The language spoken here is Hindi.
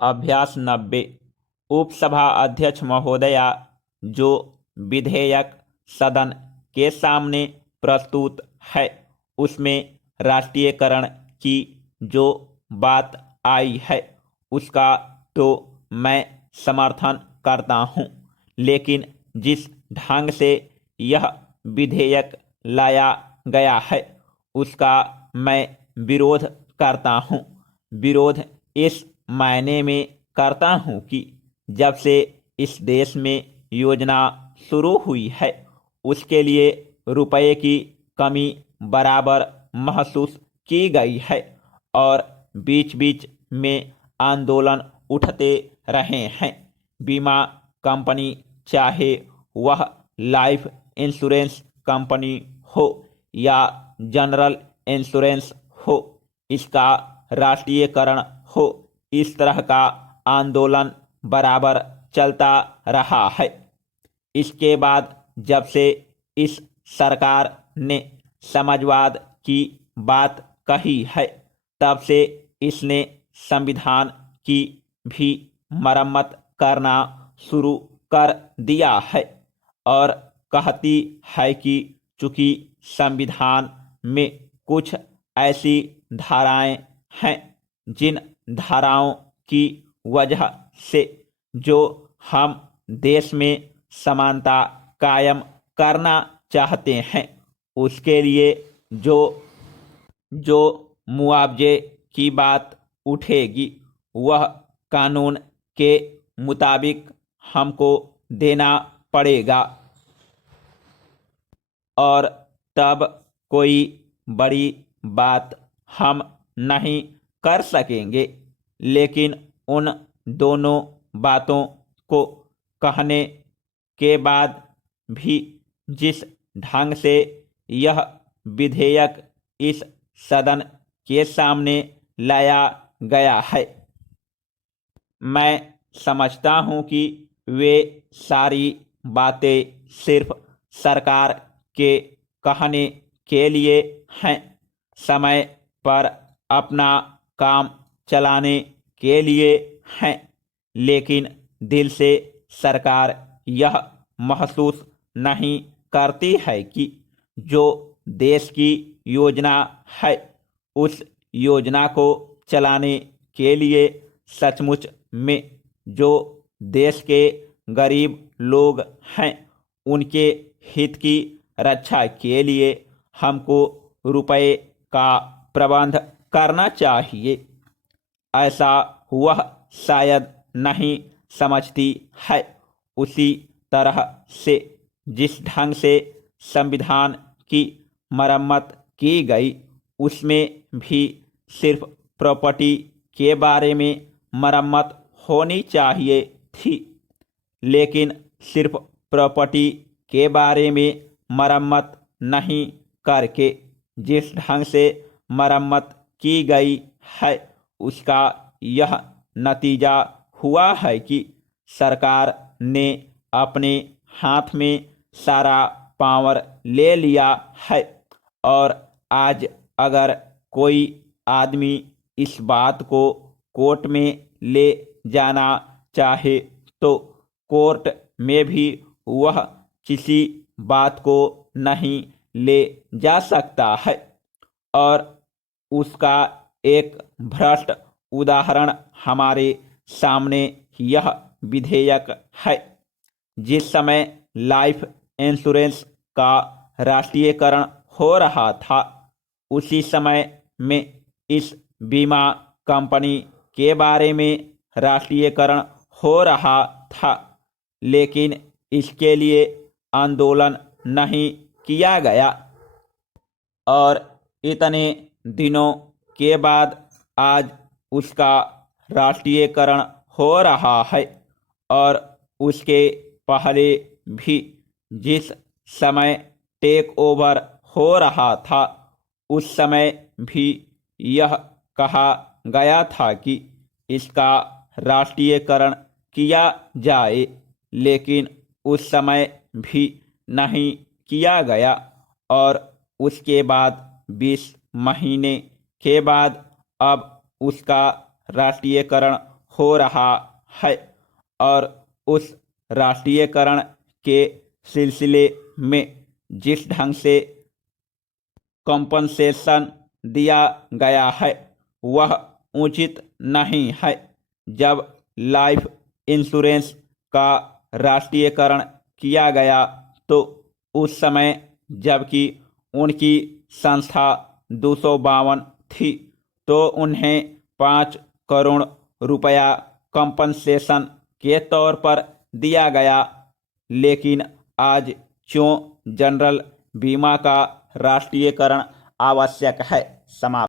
अभ्यास 90। उपसभा अध्यक्ष महोदया, जो विधेयक सदन के सामने प्रस्तुत है उसमें राष्ट्रीयकरण की जो बात आई है उसका तो मैं समर्थन करता हूँ, लेकिन जिस ढंग से यह विधेयक लाया गया है उसका मैं विरोध करता हूँ। विरोध इस मायने में करता हूँ कि जब से इस देश में योजना शुरू हुई है उसके लिए रुपए की कमी बराबर महसूस की गई है और बीच बीच में आंदोलन उठते रहे हैं। बीमा कंपनी, चाहे वह लाइफ इंश्योरेंस कंपनी हो या जनरल इंश्योरेंस हो, इसका राष्ट्रीयकरण हो, इस तरह का आंदोलन बराबर चलता रहा है। इसके बाद जब से इस सरकार ने समाजवाद की बात कही है तब से इसने संविधान की भी मरम्मत करना शुरू कर दिया है और कहती है कि चूंकि संविधान में कुछ ऐसी धाराएं हैं जिन धाराओं की वजह से जो हम देश में समानता कायम करना चाहते हैं उसके लिए जो जो मुआवजे की बात उठेगी वह कानून के मुताबिक हमको देना पड़ेगा और तब कोई बड़ी बात हम नहीं कर सकेंगे। लेकिन उन दोनों बातों को कहने के बाद भी जिस ढंग से यह विधेयक इस सदन के सामने लाया गया है, मैं समझता हूं कि वे सारी बातें सिर्फ सरकार के कहने के लिए हैं, समय पर अपना काम चलाने के लिए हैं, लेकिन दिल से सरकार यह महसूस नहीं करती है कि जो देश की योजना है उस योजना को चलाने के लिए सचमुच में जो देश के गरीब लोग हैं उनके हित की रक्षा के लिए हमको रुपए का प्रबंध करना चाहिए। ऐसा वह शायद नहीं समझती है। उसी तरह से जिस ढंग से संविधान की मरम्मत की गई उसमें भी सिर्फ प्रॉपर्टी के बारे में मरम्मत होनी चाहिए थी, लेकिन सिर्फ प्रॉपर्टी के बारे में मरम्मत नहीं करके जिस ढंग से मरम्मत की गई है उसका यह नतीजा हुआ है कि सरकार ने अपने हाथ में सारा पावर ले लिया है और आज अगर कोई आदमी इस बात को कोर्ट में ले जाना चाहे तो कोर्ट में भी वह किसी बात को नहीं ले जा सकता है। और उसका एक भ्रष्ट उदाहरण हमारे सामने यह विधेयक है। जिस समय लाइफ इंश्योरेंस का राष्ट्रीयकरण हो रहा था उसी समय में इस बीमा कंपनी के बारे में राष्ट्रीयकरण हो रहा था, लेकिन इसके लिए आंदोलन नहीं किया गया और इतने दिनों के बाद आज उसका राष्ट्रीयकरण हो रहा है। और उसके पहले भी जिस समय टेक ओवर हो रहा था उस समय भी यह कहा गया था कि इसका राष्ट्रीयकरण किया जाए, लेकिन उस समय भी नहीं किया गया और उसके बाद 20 महीने के बाद अब उसका राष्ट्रीयकरण हो रहा है और उस राष्ट्रीयकरण के सिलसिले में जिस ढंग से कंपनसेशन दिया गया है वह उचित नहीं है। जब लाइफ इंश्योरेंस का राष्ट्रीयकरण किया गया तो उस समय जबकि उनकी संस्था 252 थी तो उन्हें 5 करोड़ रुपया कंपनसेशन के तौर पर दिया गया। लेकिन आज क्यों जनरल बीमा का राष्ट्रीयकरण आवश्यक है? समाप्त।